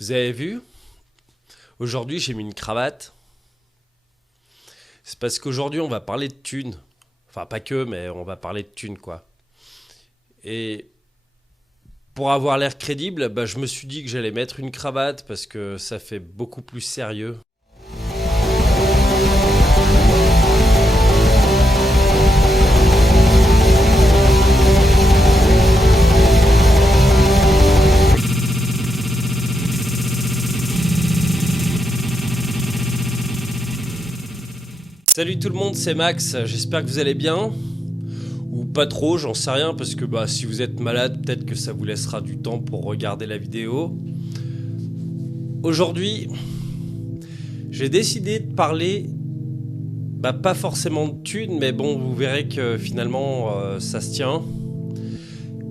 Vous avez vu? Aujourd'hui, j'ai mis une cravate. C'est parce qu'aujourd'hui, on va parler de thunes. Enfin, pas que, mais on va parler de thunes, quoi. Et pour avoir l'air crédible, je me suis dit que j'allais mettre une cravate parce que ça fait beaucoup plus sérieux. Salut tout le monde, c'est Max, j'espère que vous allez bien. Ou pas trop, j'en sais rien, parce que si vous êtes malade, peut-être que ça vous laissera du temps pour regarder la vidéo. Aujourd'hui, j'ai décidé de parler, pas forcément de thunes, mais bon, vous verrez que finalement, ça se tient.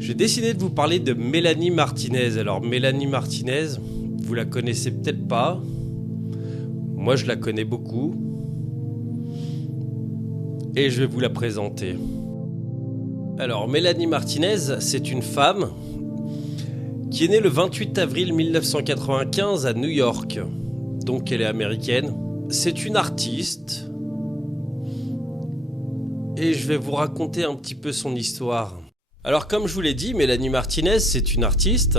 J'ai décidé de vous parler de Mélanie Martinez. Alors, Mélanie Martinez, vous la connaissez peut-être pas. Moi, je la connais beaucoup. Et je vais vous la présenter. Alors, Mélanie Martinez, c'est une femme qui est née le 28 avril 1995 à New York. Donc, elle est américaine. C'est une artiste. Et je vais vous raconter un petit peu son histoire. Alors, comme je vous l'ai dit, Mélanie Martinez, c'est une artiste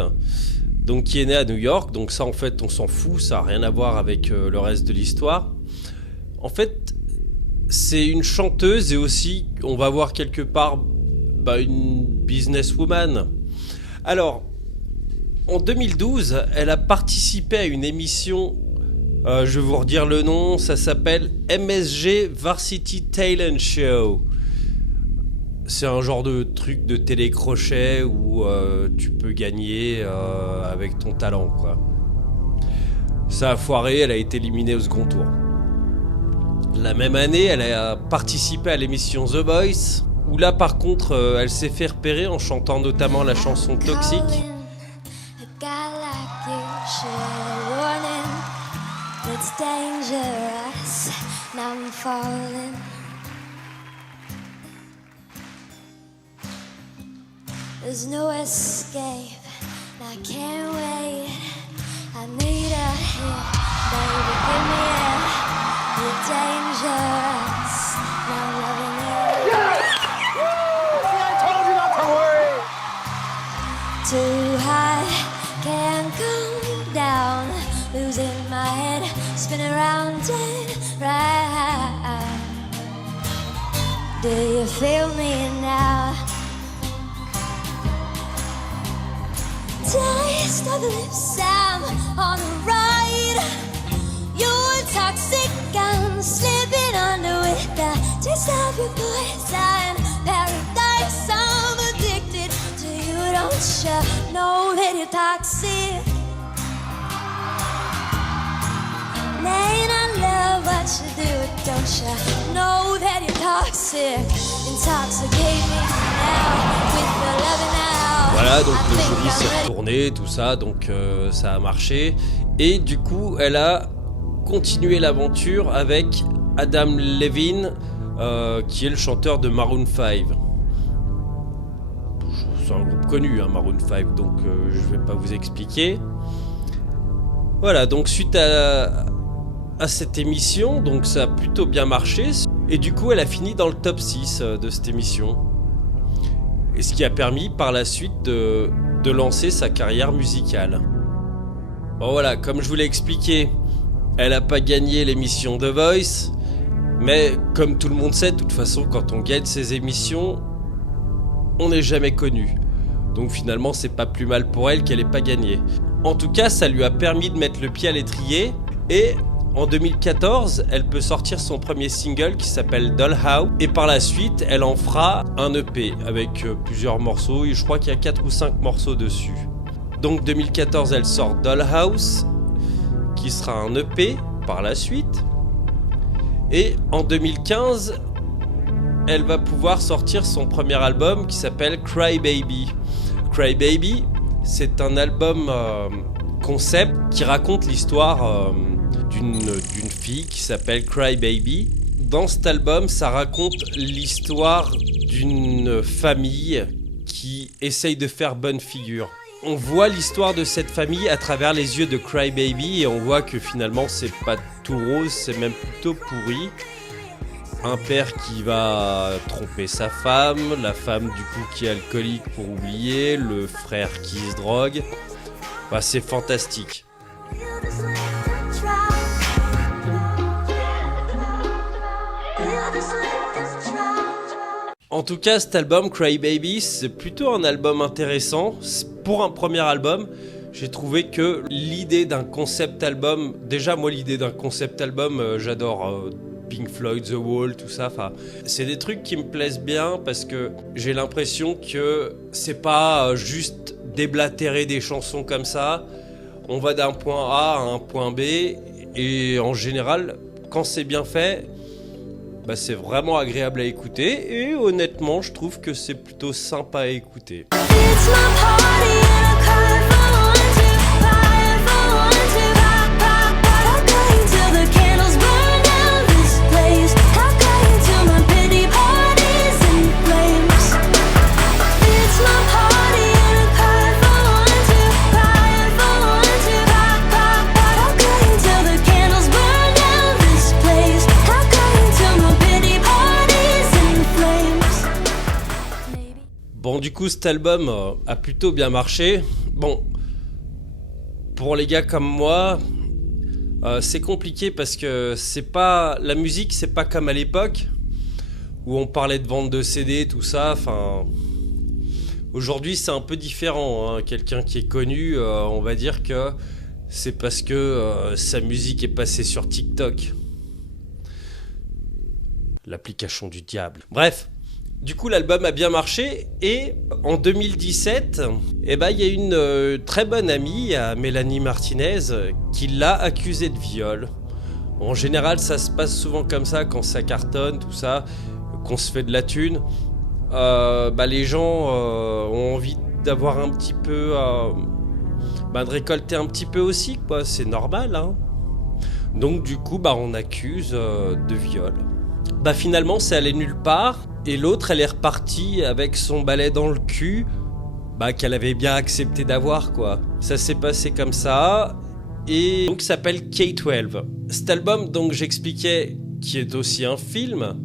donc, qui est née à New York. Donc ça, en fait, on s'en fout. Ça n'a rien à voir avec le reste de l'histoire. En fait, c'est une chanteuse et aussi, on va voir quelque part, une businesswoman. Alors, en 2012, elle a participé à une émission, je vais vous redire le nom, ça s'appelle MSG Varsity Talent Show. C'est un genre de truc de télécrochet où tu peux gagner avec ton talent, quoi. Ça a foiré, elle a été éliminée au second tour. La même année, elle a participé à l'émission The Voice, où là par contre, elle s'est fait repérer en chantant notamment la chanson Toxic. You're dangerous, now loving you. Yes! See, I told you not to worry. Too high, can't come down. Losing my head, spinning around and round. Do you feel me now? Taste of the lips, I'm on the ride. You're toxic, I'm slipping under with the taste of your voice. I'm paradise, I'm addicted to you. Don't you know that you're toxic? Man, I love what you do. Don't you know that you're toxic? Intoxicate me now with your loving now. Voilà, donc le jury s'est retourné, tout ça, donc ça a marché. Et du coup, elle a continuer l'aventure avec Adam Levine, qui est le chanteur de Maroon 5. C'est un groupe connu, Maroon 5, donc je vais pas vous expliquer. Voilà, donc suite à cette émission, donc ça a plutôt bien marché, et du coup elle a fini dans le top 6 de cette émission. Et ce qui a permis par la suite de lancer sa carrière musicale. Bon voilà, comme je vous l'ai expliqué, elle n'a pas gagné l'émission The Voice, mais comme tout le monde sait, de toute façon, quand on gagne ces émissions, on n'est jamais connu. Donc finalement, c'est pas plus mal pour elle qu'elle n'ait pas gagné. En tout cas, ça lui a permis de mettre le pied à l'étrier, et en 2014, elle peut sortir son premier single qui s'appelle Dollhouse, et par la suite, elle en fera un EP avec plusieurs morceaux, et je crois qu'il y a 4 ou 5 morceaux dessus. Donc 2014, elle sort Dollhouse, qui sera un EP par la suite. Et en 2015, elle va pouvoir sortir son premier album qui s'appelle Cry Baby. Cry Baby, c'est un album concept qui raconte l'histoire d'une fille qui s'appelle Cry Baby. Dans cet album, ça raconte l'histoire d'une famille qui essaye de faire bonne figure. on voit l'histoire de cette famille à travers les yeux de Crybaby et on voit que finalement c'est pas tout rose, c'est même plutôt pourri. Un père qui va tromper sa femme, la femme du coup qui est alcoolique pour oublier, le frère qui se drogue. Bah, c'est fantastique. En tout cas, cet album, Crybaby, c'est plutôt un album intéressant. Pour un premier album, j'ai trouvé que l'idée d'un concept album... Déjà, moi, l'idée d'un concept album, j'adore Pink Floyd, The Wall, tout ça. C'est des trucs qui me plaisent bien parce que j'ai l'impression que c'est pas juste déblatérer des chansons comme ça. On va d'un point A à un point B. Et en général, quand c'est bien fait... Bah, c'est vraiment agréable à écouter et honnêtement je trouve que c'est plutôt sympa à écouter. Bon, du coup, cet album a plutôt bien marché. Bon, pour les gars comme moi, c'est compliqué parce que c'est pas la musique, c'est pas comme à l'époque où on parlait de vente de CD, tout ça. Enfin, aujourd'hui, c'est un peu différent. Hein. Quelqu'un qui est connu, on va dire que c'est parce que sa musique est passée sur TikTok, l'application du diable. Bref. Du coup, l'album a bien marché et en 2017, il y a une très bonne amie, Mélanie Martinez, qui l'a accusé de viol. En général, ça se passe souvent comme ça quand ça cartonne, tout ça, qu'on se fait de la thune. Les gens ont envie d'avoir un petit peu, de récolter un petit peu aussi, quoi. C'est normal, hein. Donc du coup, on accuse de viol. Finalement, c'est allé nulle part. Et l'autre, elle est repartie avec son balai dans le cul, qu'elle avait bien accepté d'avoir, quoi. Ça s'est passé comme ça. Et donc, ça s'appelle K12. Cet album, donc, j'expliquais, qui est aussi un film.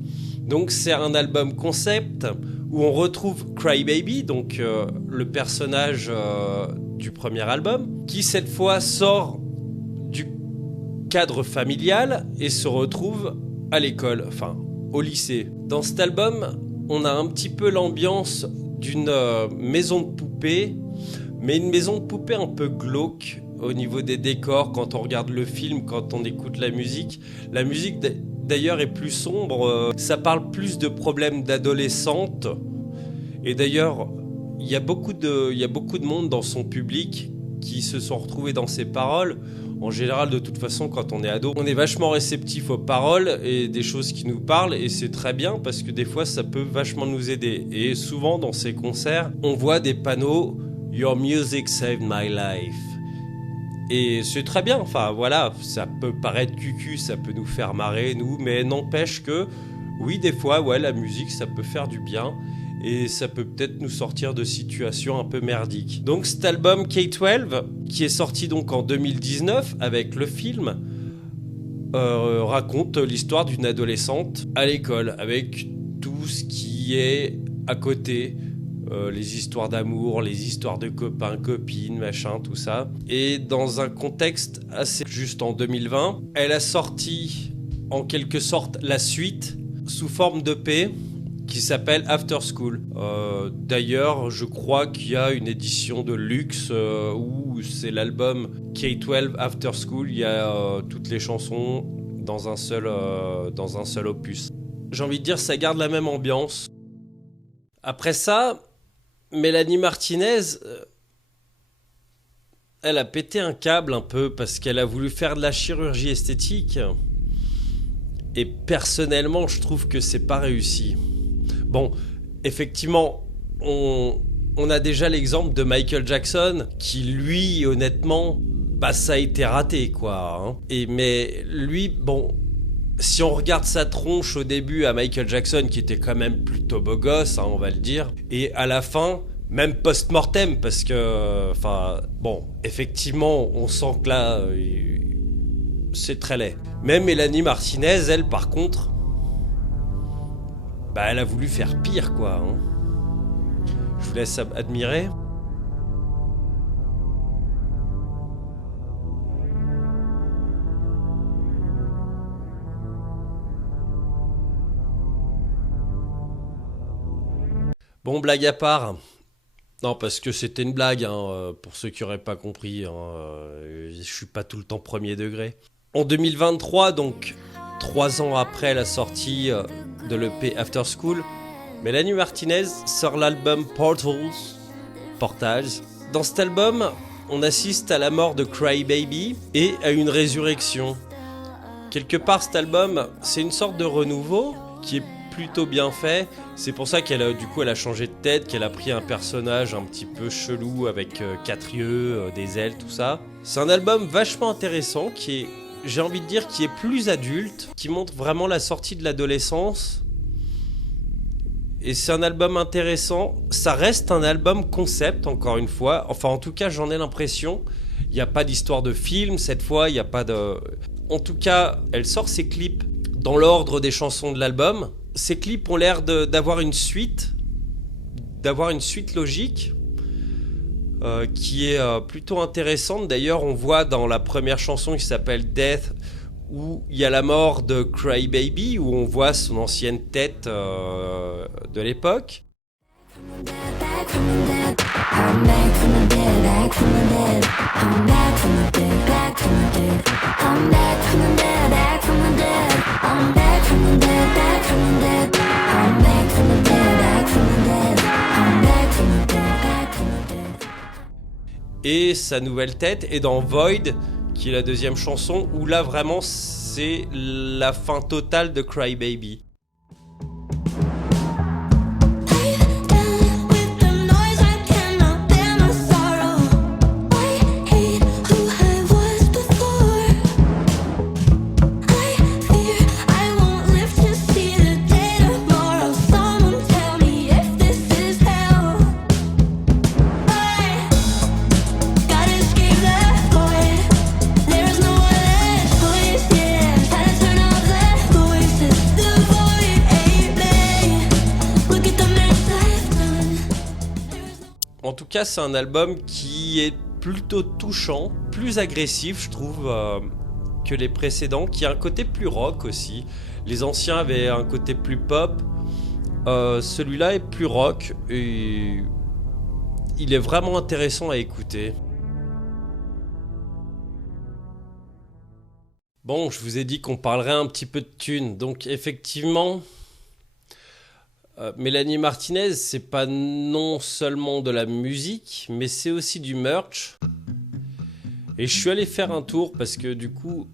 Donc, c'est un album concept où on retrouve Crybaby, donc le personnage du premier album, qui cette fois sort du cadre familial et se retrouve à l'école, au lycée. Dans cet album, on a un petit peu l'ambiance d'une maison de poupée, mais une maison de poupée un peu glauque au niveau des décors. Quand on regarde le film, quand on écoute la musique d'ailleurs est plus sombre. Ça parle plus de problèmes d'adolescentes. Et d'ailleurs, il y a beaucoup de monde dans son public qui se sont retrouvés dans ses paroles. En général, de toute façon, quand on est ado, on est vachement réceptif aux paroles et des choses qui nous parlent, et c'est très bien parce que des fois, ça peut vachement nous aider. Et souvent, dans ces concerts, on voit des panneaux « Your music saved my life ». Et c'est très bien, ça peut paraître cucu, ça peut nous faire marrer, nous, mais n'empêche que, oui, des fois, la musique, ça peut faire du bien. Et ça peut peut-être nous sortir de situations un peu merdiques. Donc cet album K12, qui est sorti donc en 2019 avec le film, raconte l'histoire d'une adolescente à l'école, avec tout ce qui est à côté, les histoires d'amour, les histoires de copains, copines, machin, tout ça. Et dans un contexte assez juste en 2020, elle a sorti en quelque sorte la suite sous forme d'EP, qui s'appelle After School. D'ailleurs, je crois qu'il y a une édition de luxe où c'est l'album K12 After School. Il y a toutes les chansons dans un seul opus. J'ai envie de dire, ça garde la même ambiance. Après ça, Mélanie Martinez, elle a pété un câble un peu parce qu'elle a voulu faire de la chirurgie esthétique. Et personnellement, je trouve que c'est pas réussi. Bon, effectivement, on a déjà l'exemple de Michael Jackson qui, lui, honnêtement, ça a été raté, quoi. Hein. Mais lui, si on regarde sa tronche au début à Michael Jackson, qui était quand même plutôt beau gosse, on va le dire, et à la fin, Même post-mortem, parce que, enfin, bon, effectivement, on sent que là, c'est très laid. Même Mélanie Martinez, elle, par contre, bah, elle a voulu faire pire, quoi. Hein. Je vous laisse admirer. Bon, blague à part. Non, parce que c'était une blague, hein, pour ceux qui n'auraient pas compris. Hein, je suis pas tout le temps premier degré. En 2023, donc 3 ans après la sortie de l'EP After School, Mélanie Martinez sort l'album Portages. Dans cet album, on assiste à la mort de Cry Baby et à une résurrection. Quelque part, cet album, c'est une sorte de renouveau qui est plutôt bien fait. C'est pour ça qu'elle a changé de tête, qu'elle a pris un personnage un petit peu chelou avec 4 yeux, des ailes, tout ça. C'est un album vachement intéressant qui est, j'ai envie de dire, qui est plus adulte, qui montre vraiment la sortie de l'adolescence. Et c'est un album intéressant. Ça reste un album concept, encore une fois. Enfin, en tout cas, j'en ai l'impression. Il n'y a pas d'histoire de film cette fois, il n'y a pas de... En tout cas, elle sort ses clips dans l'ordre des chansons de l'album. Ces clips ont l'air d'avoir une suite logique qui est plutôt intéressante. D'ailleurs, on voit dans la première chanson qui s'appelle Death, où il y a la mort de Cry Baby, où on voit son ancienne tête de l'époque. Et sa nouvelle tête est dans Void, qui est la deuxième chanson, où là vraiment c'est la fin totale de Cry Baby. En tout cas, c'est un album qui est plutôt touchant, plus agressif, je trouve, que les précédents, qui a un côté plus rock aussi. Les anciens avaient un côté plus pop. Celui-là est plus rock et il est vraiment intéressant à écouter. Bon, je vous ai dit qu'on parlerait un petit peu de thunes, donc effectivement... Mélanie Martinez, c'est pas non seulement de la musique, mais c'est aussi du merch. Et je suis allé faire un tour parce que du coup...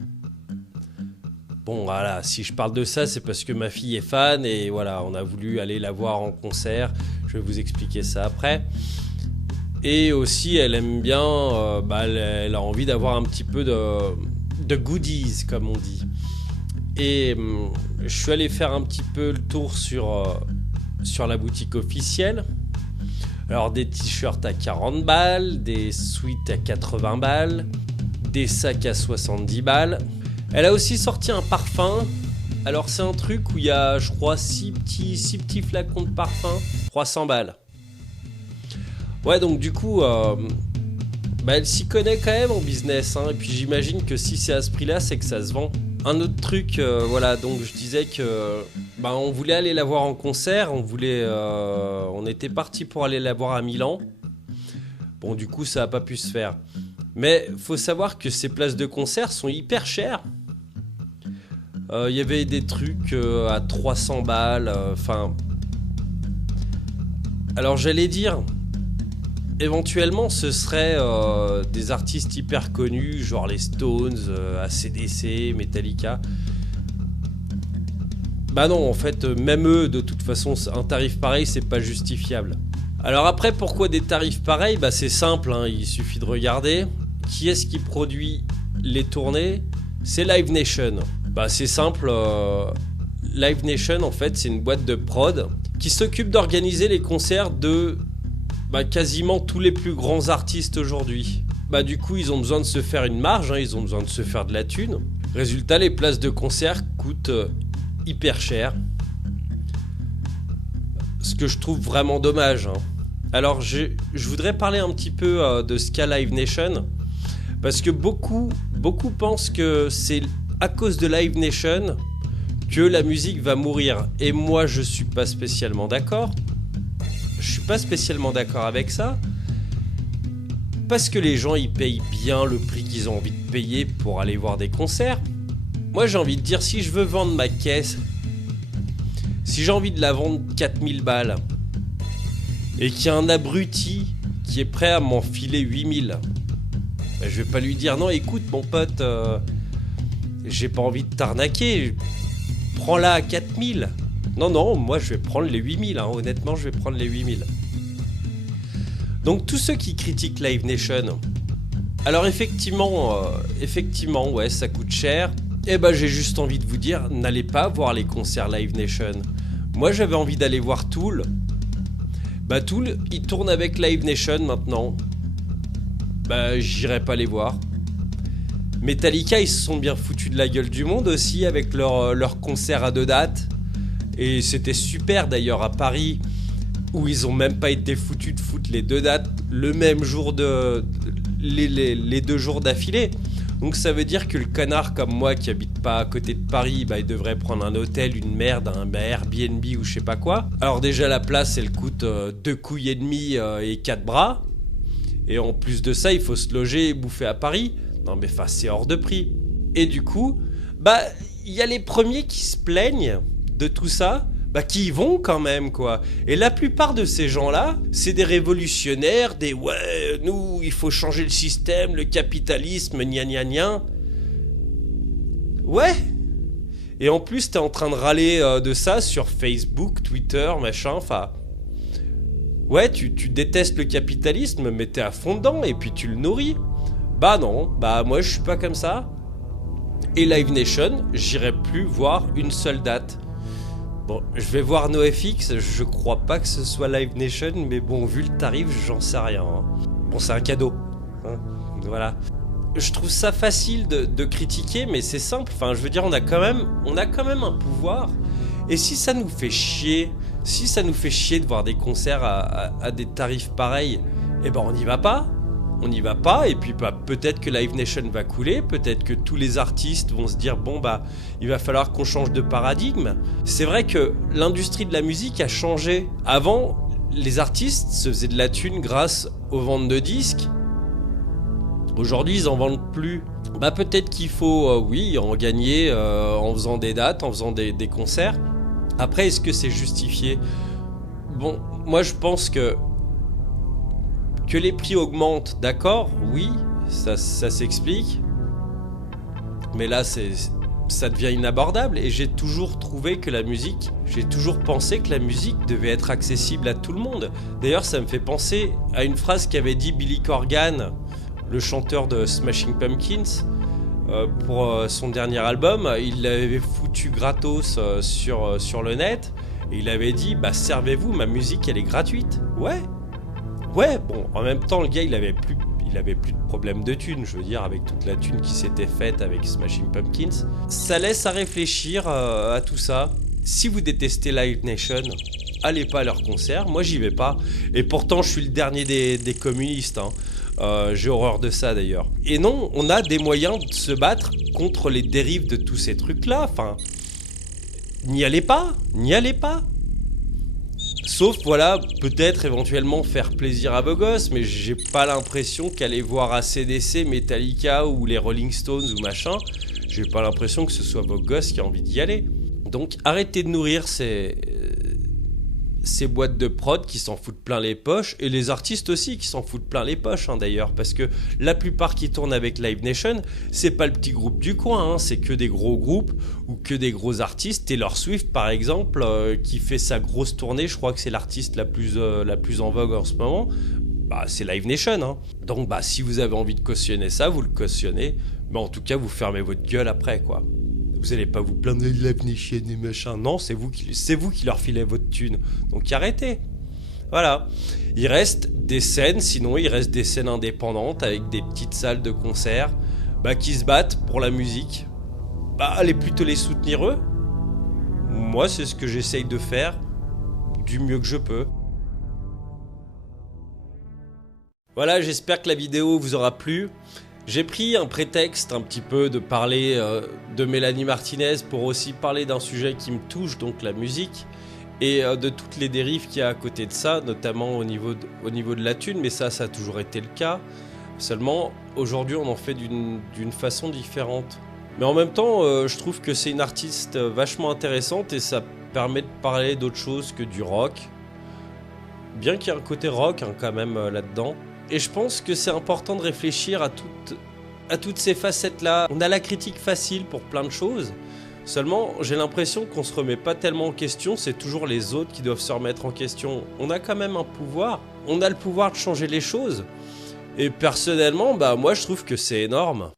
Bon voilà, si je parle de ça, c'est parce que ma fille est fan et voilà, on a voulu aller la voir en concert. Je vais vous expliquer ça après. Et aussi, elle aime bien, elle a envie d'avoir un petit peu de goodies, comme on dit. Et je suis allé faire un petit peu le tour sur la boutique officielle. Alors des t-shirts à 40 balles, des sweats à 80 balles, des sacs à 70 balles. Elle a aussi sorti un parfum. Alors c'est un truc où il y a, je crois, 6 petits flacons de parfum, 300 balles. Ouais, donc du coup, elle s'y connaît quand même en business, hein. Et puis j'imagine que si c'est à ce prix-là, c'est que ça se vend. Un autre truc, voilà, donc je disais que on voulait aller la voir en concert, on était parti pour aller la voir à Milan. Bon, du coup, ça n'a pas pu se faire. Mais faut savoir que ces places de concert sont hyper chères. Il y avait des trucs à 300 balles, alors j'allais dire... Éventuellement, ce serait des artistes hyper connus, genre les Stones, AC/DC, Metallica. Bah non, en fait, même eux, de toute façon, un tarif pareil, c'est pas justifiable. Alors après, pourquoi des tarifs pareils ? Bah c'est simple, hein, il suffit de regarder. Qui est-ce qui produit les tournées ? C'est Live Nation. Bah c'est simple, Live Nation, en fait, c'est une boîte de prod qui s'occupe d'organiser les concerts de quasiment tous les plus grands artistes aujourd'hui. Du coup, ils ont besoin de se faire une marge, hein, ils ont besoin de se faire de la thune. Résultat, les places de concert coûtent hyper cher. Ce que je trouve vraiment dommage. Hein. Alors, je voudrais parler un petit peu de ce qu'a Live Nation. Parce que beaucoup pensent que c'est à cause de Live Nation que la musique va mourir. Et moi, je suis pas spécialement d'accord. Je suis pas spécialement d'accord avec ça. Parce que les gens, ils payent bien le prix qu'ils ont envie de payer pour aller voir des concerts. Moi, j'ai envie de dire, si je veux vendre ma caisse, si j'ai envie de la vendre 4000 balles, et qu'il y a un abruti qui est prêt à m'en filer 8000, je vais pas lui dire, non, écoute, mon pote, j'ai pas envie de t'arnaquer, prends-la à 4000. Non, moi, je vais prendre les 8000, hein. Honnêtement, je vais prendre les 8000. Donc tous ceux qui critiquent Live Nation, alors effectivement, ouais, ça coûte cher. J'ai juste envie de vous dire, n'allez pas voir les concerts Live Nation. Moi, j'avais envie d'aller voir Tool. Tool, il tourne avec Live Nation maintenant. J'irai pas les voir. Metallica, ils se sont bien foutus de la gueule du monde aussi avec leur concert à 2 dates. Et c'était super d'ailleurs à Paris, où ils ont même pas été foutus de foutre les 2 dates le même jour les 2 jours d'affilée. Donc ça veut dire que le connard comme moi qui habite pas à côté de Paris, il devrait prendre un hôtel, une merde, un Airbnb ou je sais pas quoi. Alors déjà la place elle coûte 2 couilles et demi et 4 bras. Et en plus de ça il faut se loger et bouffer à Paris. Non mais c'est hors de prix. Et du coup, il y a les premiers qui se plaignent de tout ça, qui y vont quand même quoi. Et la plupart de ces gens-là, c'est des révolutionnaires, des ouais, nous, il faut changer le système, le capitalisme, gna gna gna. Ouais. Et en plus, t'es en train de râler de ça sur Facebook, Twitter, machin, enfin... Ouais, tu détestes le capitalisme, mais t'es à fond dedans et puis tu le nourris. Non, moi je suis pas comme ça. Et Live Nation, j'irai plus voir une seule date. Bon, je vais voir NoFX, je crois pas que ce soit Live Nation, mais bon, vu le tarif, j'en sais rien. Hein. Bon, c'est un cadeau. Hein, voilà. Je trouve ça facile de critiquer, mais c'est simple. Enfin, je veux dire, on a quand même un pouvoir. Et si ça nous fait chier, de voir des concerts à des tarifs pareils, on n'y va pas. On n'y va pas, et puis peut-être que Live Nation va couler, peut-être que tous les artistes vont se dire il va falloir qu'on change de paradigme. C'est vrai que l'industrie de la musique a changé. Avant, les artistes se faisaient de la thune grâce aux ventes de disques. Aujourd'hui, ils en vendent plus. Peut-être qu'il faut, en gagner en faisant des dates, en faisant des concerts. Après, est-ce que c'est justifié ? Bon, moi je pense que les prix augmentent, d'accord, oui, ça s'explique. Mais là, ça devient inabordable. Et j'ai toujours pensé que la musique devait être accessible à tout le monde. D'ailleurs, ça me fait penser à une phrase qu'avait dit Billy Corgan, le chanteur de Smashing Pumpkins, pour son dernier album. Il l'avait foutu gratos sur le net. Et il avait dit, servez-vous, ma musique, elle est gratuite. Ouais, bon, en même temps, le gars, il avait plus de problème de thunes, je veux dire, avec toute la thune qui s'était faite avec Smashing Pumpkins. Ça laisse à réfléchir à tout ça. Si vous détestez Live Nation, allez pas à leur concert. Moi, j'y vais pas. Et pourtant, je suis le dernier des communistes. Hein. J'ai horreur de ça, d'ailleurs. Et non, on a des moyens de se battre contre les dérives de tous ces trucs-là. Enfin, n'y allez pas. Sauf, peut-être éventuellement faire plaisir à vos gosses, mais j'ai pas l'impression qu'aller voir AC/DC, Metallica ou les Rolling Stones ou machin, j'ai pas l'impression que ce soit vos gosses qui ont envie d'y aller. Donc arrêtez de nourrir ces boîtes de prod qui s'en foutent plein les poches, et les artistes aussi qui s'en foutent plein les poches, hein, d'ailleurs, parce que la plupart qui tournent avec Live Nation, c'est pas le petit groupe du coin, hein, c'est que des gros groupes ou que des gros artistes. Taylor Swift par exemple, qui fait sa grosse tournée, je crois que c'est l'artiste la plus en vogue en ce moment, c'est Live Nation, hein. Donc si vous avez envie de cautionner ça, vous le cautionnez, mais en tout cas vous fermez votre gueule après, quoi. Vous allez pas vous plaindre de Live Nation et machin. Non, c'est vous qui leur filez votre thune. Donc arrêtez. Voilà. Il reste des scènes, sinon il reste des scènes indépendantes avec des petites salles de concert qui se battent pour la musique. Allez plutôt les soutenir eux. Moi, c'est ce que j'essaye de faire du mieux que je peux. Voilà, j'espère que la vidéo vous aura plu. J'ai pris un prétexte un petit peu de parler de Mélanie Martinez pour aussi parler d'un sujet qui me touche, donc la musique, et de toutes les dérives qu'il y a à côté de ça, notamment au niveau de la thune, mais ça a toujours été le cas. Seulement, aujourd'hui, on en fait d'une façon différente. Mais en même temps, je trouve que c'est une artiste vachement intéressante et ça permet de parler d'autre chose que du rock. Bien qu'il y ait un côté rock quand même là-dedans. Et je pense que c'est important de réfléchir à toutes ces facettes-là. On a la critique facile pour plein de choses. Seulement, j'ai l'impression qu'on se remet pas tellement en question. C'est toujours les autres qui doivent se remettre en question. On a quand même un pouvoir. On a le pouvoir de changer les choses. Et personnellement, moi je trouve que c'est énorme.